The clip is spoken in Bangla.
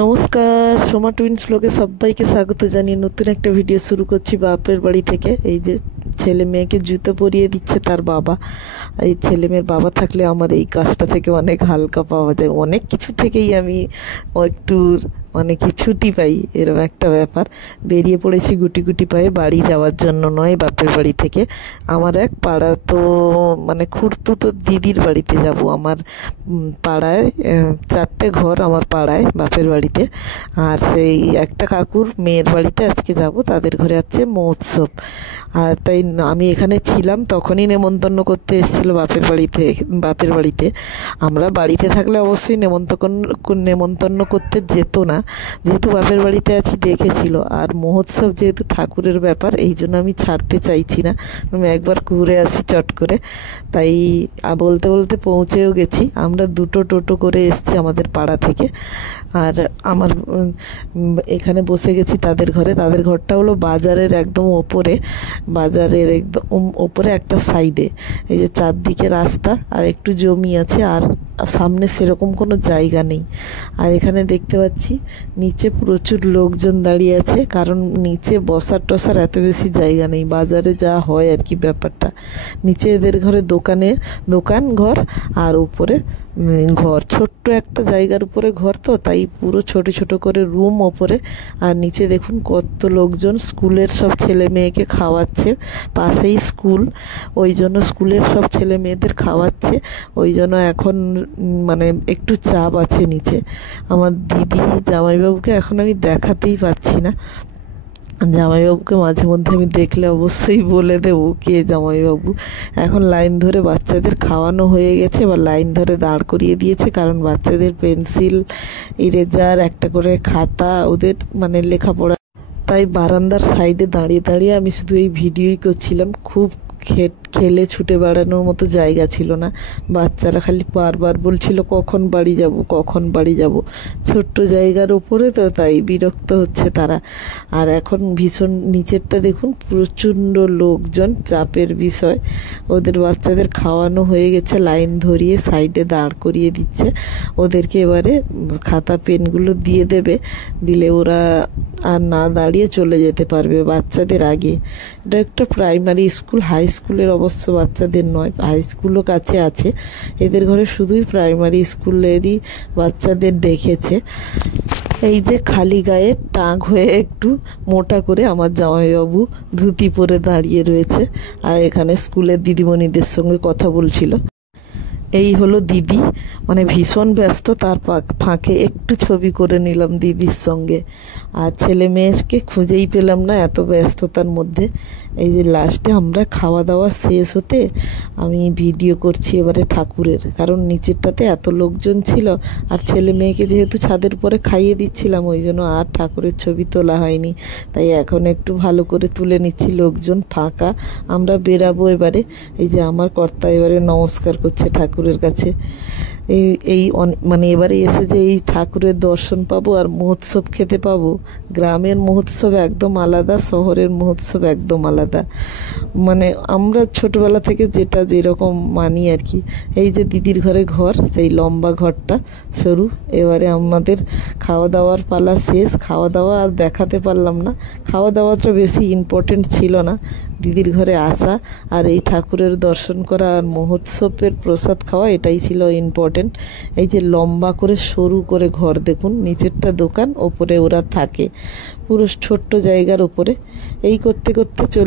নমস্কার, সোমা টুইন্স ব্লগে সবাইকে স্বাগত জানিয়ে নতুন একটা ভিডিও শুরু করছি বাপের বাড়ি থেকে। এই যে ছেলে মেয়েকে জুতো পরিয়ে দিচ্ছে তার বাবা। এই ছেলে মেয়ের বাবা থাকলে আমার এই কাজটা থেকে অনেক হালকা পাওয়া যায়, অনেক কিছু থেকেই আমি একটু কি ছুটি পাই, এরকম একটা ব্যাপার। বেরিয়ে পড়েছি গুটি গুটি পায়ে বাড়ি যাওয়ার জন্য নয়, বাপের বাড়ি থেকে। আমার এক পাড়া তো খুড়তুতো দিদির বাড়িতে যাব। আমার পাড়ায় 4টে ঘর আমার পাড়ায় বাপের বাড়িতে, আর সেই একটা কাকুর মেয়ের বাড়িতে আজকে যাব, তাদের ঘরে আছে মহোৎসব। আর তাই আমি এখানে ছিলাম, তখনই নেমন্তন্ন করতে এসেছিল বাপের বাড়িতে। আমরা বাড়িতে থাকলে অবশ্যই নেমন্তন্ন করতে যেত না, যেহেতু বাপের বাড়িতে আছি ডেকেছিল। আর মহোৎসব যেহেতু ঠাকুরের ব্যাপার, এই জন্য আমি ছাড়তে চাইছি না, আমি একবার ঘুরে আসি চট করে। তাই বলতে বলতে পৌঁছেও গেছি। আমরা 2টো টোটো করে এসেছি আমাদের পাড়া থেকে। আর আমার এখানে বসে গেছি তাদের ঘরে। তাদের ঘরটা হলো বাজারের একদম ওপরে, বাজারের একদম ওপরে একটা সাইডে। এই যে চারদিকে রাস্তা আর একটু জমি আছে, আর সামনে সেরকম কোনো জায়গা নেই। আর এখানে দেখতে পাচ্ছি নিচে প্রচুর লোকজন দাঁড়িয়ে আছে, কারণ নিচে বসার টসার এত বেশি জায়গা নেই। বাজারে যা হয় আর কি ব্যাপারটা, নিচে এদের ঘরে দোকান ঘর, আর উপরে ঘর, ছোট্ট একটা জায়গার উপরে ঘর, তো তাই পুরো ছোট ছোট করে রুম ওপরে। আর নিচে দেখুন কত লোকজন, স্কুলের সব ছেলে মেয়েকে খাওয়াচ্ছে, পাশেই স্কুল, ওই জন্য স্কুলের সব ছেলে মেয়েদের খাওয়াচ্ছে। ওই জন্য এখন একটু চাপ আছে নিচে। আমার দিদি জামাইবাবুকে এখন আমি দেখাতেই পাচ্ছি না। জামাইবাবুকে মাঝে মধ্যে আমি দেখলে অবশ্যই বলে দেবো কে জামাইবাবু। এখন লাইন ধরে বাচ্চাদের খাওয়ানো হয়ে গেছে, বা লাইন ধরে দাঁড় করিয়ে দিয়েছে, কারণ বাচ্চাদের পেন্সিল, ইরেজার, একটা করে খাতা, ওদের লেখাপড়া। তাই বারান্দার সাইডে দাঁড়িয়ে দাঁড়িয়ে আমি শুধু এই ভিডিওই করছিলাম। খুব খেলে ছুটে বেড়ানোর মতো জায়গা ছিল না। বাচ্চারা খালি বারবার বলছিল কখন বাড়ি যাব। ছোট্ট জায়গার উপরে তো, তাই বিরক্ত হচ্ছে তারা। আর এখন ভীষণ নিচেরটা দেখুন, প্রচণ্ড লোকজন, চাপের বিষয়। ওদের বাচ্চাদের খাওয়ানো হয়ে গেছে, লাইন ধরিয়ে সাইডে দাঁড় করিয়ে দিচ্ছে। ওদেরকে এবারে খাতা পেনগুলো দিয়ে দেবে, দিলে ওরা আর না দাঁড়িয়ে চলে যেতে পারবে বাচ্চাদের আগে। এটা একটা প্রাইমারি স্কুল, হাই স্কুলের অবশ্য বাচ্চাদের নয়, হাই স্কুলও কাছে আছে। এদের ঘরে শুধুই প্রাইমারি স্কুলেরই বাচ্চাদের ডেকেছে। এই যে খালি গায়ে টাক হয়ে একটু মোটা করে আমার জামাইবাবু ধুতি পরে দাঁড়িয়ে রয়েছে, আর এখানে স্কুলের দিদিমণিদের সঙ্গে কথা বলছিল। এই হলো দিদি, ভীষণ ব্যস্ত, তার ফাঁকে একটু ছবি করে নিলাম দিদির সঙ্গে। আর ছেলে মেয়েকে খুঁজেই পেলাম না এত ব্যস্ততার মধ্যে। এই যে লাস্টে আমরা খাওয়া দাওয়া শেষ হতে আমি ভিডিও করছি এবারে ঠাকুরের, কারণ নিচেরটাতে এত লোকজন ছিল। আর ছেলে মেয়েকে যেহেতু ছাদের উপরে খাইয়ে দিচ্ছিলাম, ওই জন্য আর ঠাকুরের ছবি তোলা হয়নি। তাই এখন একটু ভালো করে তুলে নিচ্ছি, লোকজন ফাঁকা। আমরা বেরাবো এবারে। এই যে আমার কর্তা এবারে নমস্কার করছে ঠাকুরের কাছে। এবারে এসে যে এই ঠাকুরের দর্শন পাবো আর মহোৎসব খেতে পাবো। গ্রামের মহোৎসব একদম আলাদা, শহরের মহোৎসব একদম আলাদা। আমরা ছোটবেলা থেকে যেরকম মানি আর কি। এই যে দিদির ঘর, সেই লম্বা ঘরটা সরু। এবারে আমাদের খাওয়া দাওয়ার পালা শেষ। খাওয়া দাওয়া আর দেখাতে পারলাম না, খাওয়া দাওয়াটা বেশি ইম্পর্টেন্ট ছিল না। দিদির ঘরে আসা আর এই ঠাকুরের দর্শন করা আর মহোৎসবের প্রসাদ খাওয়া, এটাই ছিল ইম্পর্টেন্ট। এই যে লম্বা করে সরু করে ঘর দেখুন, নিচেরটা দোকান, ওপরে ওরা থাকে পুরো ছোট্ট জায়গার উপরে। এই করতে করতে চলে